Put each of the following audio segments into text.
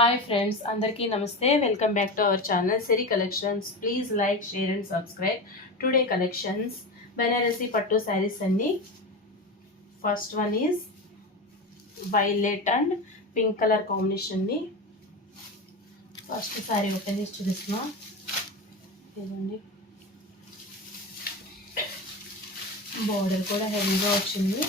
Hi friends, అందరికీ నమస్తే. Welcome back to our channel Siri collections. Please like, share and subscribe. Today collections Banarasi పట్టు శారీస్ అండి. First one is violet and pink colour combination అండి. First sari open చేసి చూపిస్తున్నా. ఇదండి, border కూడా హెవీగా వచ్చింది.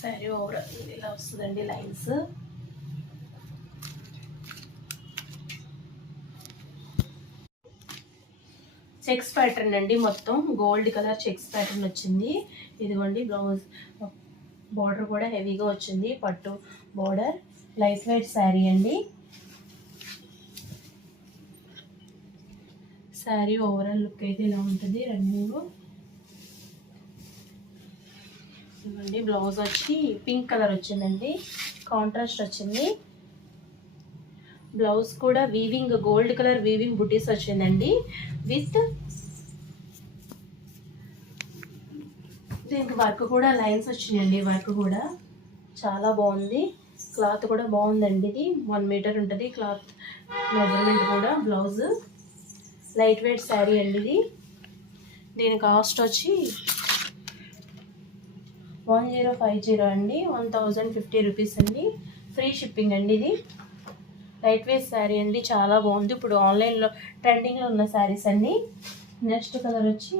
శారీ ఓవరాల్ ఇలా వస్తుందండి. లైన్స్ చెక్స్ ప్యాటర్న్ అండి. మొత్తం గోల్డ్ కలర్ చెక్స్ ప్యాటర్న్ వచ్చింది. ఇదిగోండి బ్లౌజ్, బార్డర్ కూడా హెవీగా వచ్చింది. పట్టు బార్డర్, లైట్ వెయిట్ శారీ అండి. శారీ ఓవరాల్ లుక్ అయితే ఇలా ఉంటుంది. రన్నింగ్ ఇవ్వండి. బ్లౌజ్ వచ్చి పింక్ కలర్ వచ్చిందండి, కాంట్రాస్ట్ వచ్చింది. బ్లౌజ్ కూడా వీవింగ్, గోల్డ్ కలర్ వీవింగ్ బుటీస్ వచ్చిందండి. విత్ దీనికి వర్క్ కూడా లైన్స్ వచ్చినాయండి. వర్క్ కూడా చాలా బాగుంది. క్లాత్ కూడా బాగుందండి. ఇది 1 మీటర్ ఉంటుంది క్లాత్ మెజర్మెంట్ కూడా. బ్లౌజ్ లైట్ వెయిట్ శారీ అండి. ఇది దీని కాస్ట్ వచ్చి 1050 అండి, 1050 రూపీస్ అండి. ఫ్రీ షిప్పింగ్ అండి. ఇది లైట్ వెయిట్ శారీ అండి, చాలా బాగుంది. ఇప్పుడు ఆన్లైన్లో ట్రెండింగ్లో ఉన్న శారీస్ అండి. నెక్స్ట్ కలర్ వచ్చి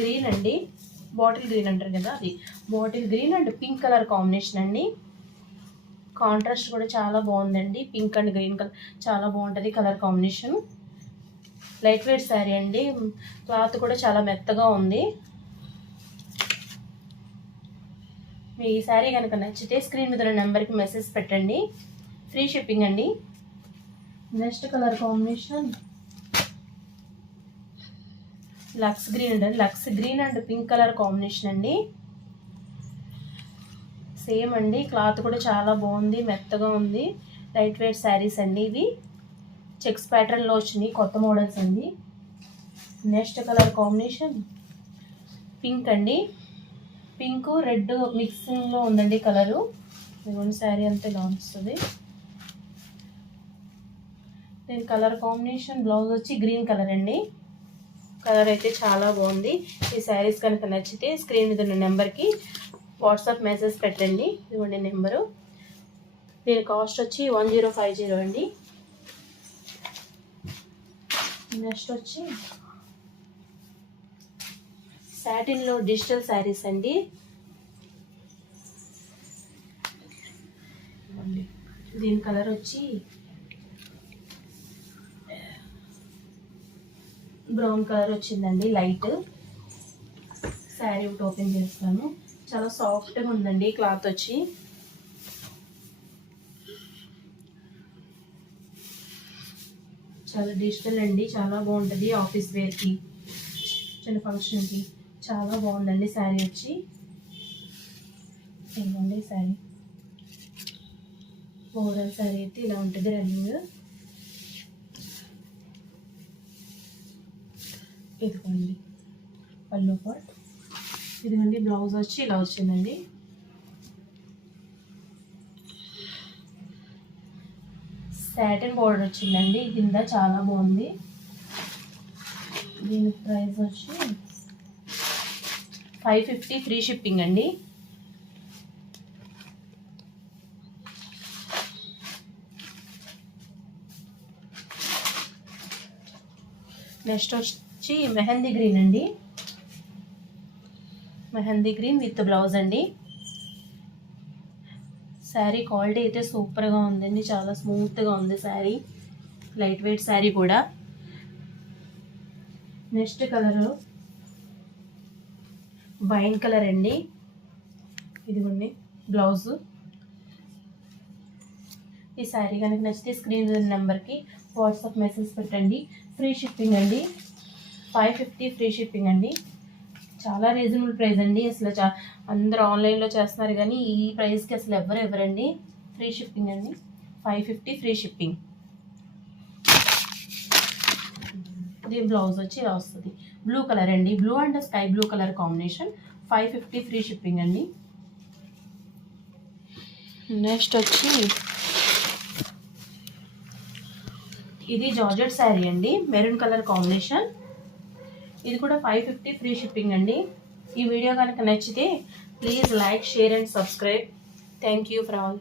గ్రీన్ అండి, బాటిల్ గ్రీన్ అంటారు కదా, అది bottle green and pink colour combination అండి. కాంట్రాస్ట్ కూడా చాలా బాగుందండి. పింక్ అండ్ గ్రీన్ కలర్ చాలా బాగుంటుంది colour combination. Light weight sari అండి. క్లాత్ కూడా చాలా మెత్తగా ఉంది. మీ ఈ శారీ కనుక నచ్చితే స్క్రీన్ మీద ఉన్న నెంబర్కి మెసేజ్ పెట్టండి. ఫ్రీ షిప్పింగ్ అండి. Next colour combination lux green అండి. Lux green and pink colour combination అండి. సేమ్ అండి. క్లాత్ కూడా చాలా బాగుంది, మెత్తగా ఉంది. లైట్ వెయిట్ శారీస్ అండి. ఇవి చెక్స్ ప్యాటర్న్లో వచ్చినాయి, కొత్త మోడల్స్ అండి. నెక్స్ట్ కలర్ కాంబినేషన్ పింక్ అండి. పింక్ రెడ్ మిక్సింగ్లో ఉందండి కలరు. ఇదిగోండి శారీ అంతా ఇలా వస్తుంది. దీని కలర్ కాంబినేషన్ బ్లౌజ్ వచ్చి గ్రీన్ కలర్ అండి. కలర్ అయితే చాలా బాగుంది. ఈ శారీస్ కనుక నచ్చితే స్క్రీన్ మీద ఉన్న నెంబర్కి వాట్సాప్ మెసేజ్ పెట్టండి. ఇదిగోండి నెంబరు. దీని కాస్ట్ వచ్చి 1050 అండి. నెక్స్ట్ వచ్చి సాటిన్లో డిజిటల్ శారీస్ అండి. దీని కలర్ వచ్చి బ్రౌన్ కలర్ వచ్చిందండి, లైట్. శారీ ఒకటి ఓపెన్ చేస్తాను. చాలా సాఫ్ట్గా ఉందండి క్లాత్ వచ్చి. చాలా డిజిటల్ అండి, చాలా బాగుంటుంది ఆఫీస్ వేర్కి, చిన్న ఫంక్షన్కి. చాలా బాగుందండి శారీ వచ్చి. ఇదిగోండి శారీ ఓవరాల్ శారీ అయితే ఇలా ఉంటుంది రన్నింగ్. ఇదిగోండి పళ్ళు పార్ట్. ఇదిగోండి బ్లౌజ్ వచ్చి ఇలా వచ్చిందండి. సాటిన్ బోర్డర్ వచ్చిందండి కింద, చాలా బాగుంది. దీని ప్రైస్ వచ్చి 550 ఫ్రీ షిప్పింగ్ అండి. నెక్స్ట్ వచ్చి మెహందీ గ్రీన్ అండి. మెహందీ గ్రీన్ విత్ బ్లౌజ్ అండి. శారీ క్వాలిటీ అయితే సూపర్గా ఉందండి, చాలా స్మూత్గా ఉంది శారీ. లైట్ వెయిట్ శారీ కూడా. నెక్స్ట్ కలరు వైన్ కలర్ అండి. ఇదిగోండి బ్లౌజు. ఈ శారీ కనుక నచ్చితే స్క్రీన్ నెంబర్కి వాట్సాప్ మెసేజ్ పెట్టండి. ఫ్రీ షిప్పింగ్ అండి. 550 ఫ్రీ షిప్పింగ్ అండి. చాలా రీజనబుల్ ప్రైస్ అండి. అసలు అందరూ ఆన్లైన్లో చేస్తున్నారు కానీ ఈ ప్రైస్కి అసలు ఎవరు ఇవ్వరండి. ఫ్రీ షిప్పింగ్ అండి. 550 ఫ్రీ షిప్పింగ్. దీని బ్లౌజ్ వచ్చి ఇలా వస్తుంది. బ్లూ కలర్ అండి, blue and sky blue colour combination. 550 free shipping అండి. నెక్స్ట్ వచ్చి ఇది జార్జెట్ శారీ అండి, మెరూన్ కలర్ కాంబినేషన్. ఇది కూడా 550 ఫ్రీ షిప్పింగ్ అండి. ఈ వీడియో కనుక నచ్చితే please like, share and subscribe. Thank you for all.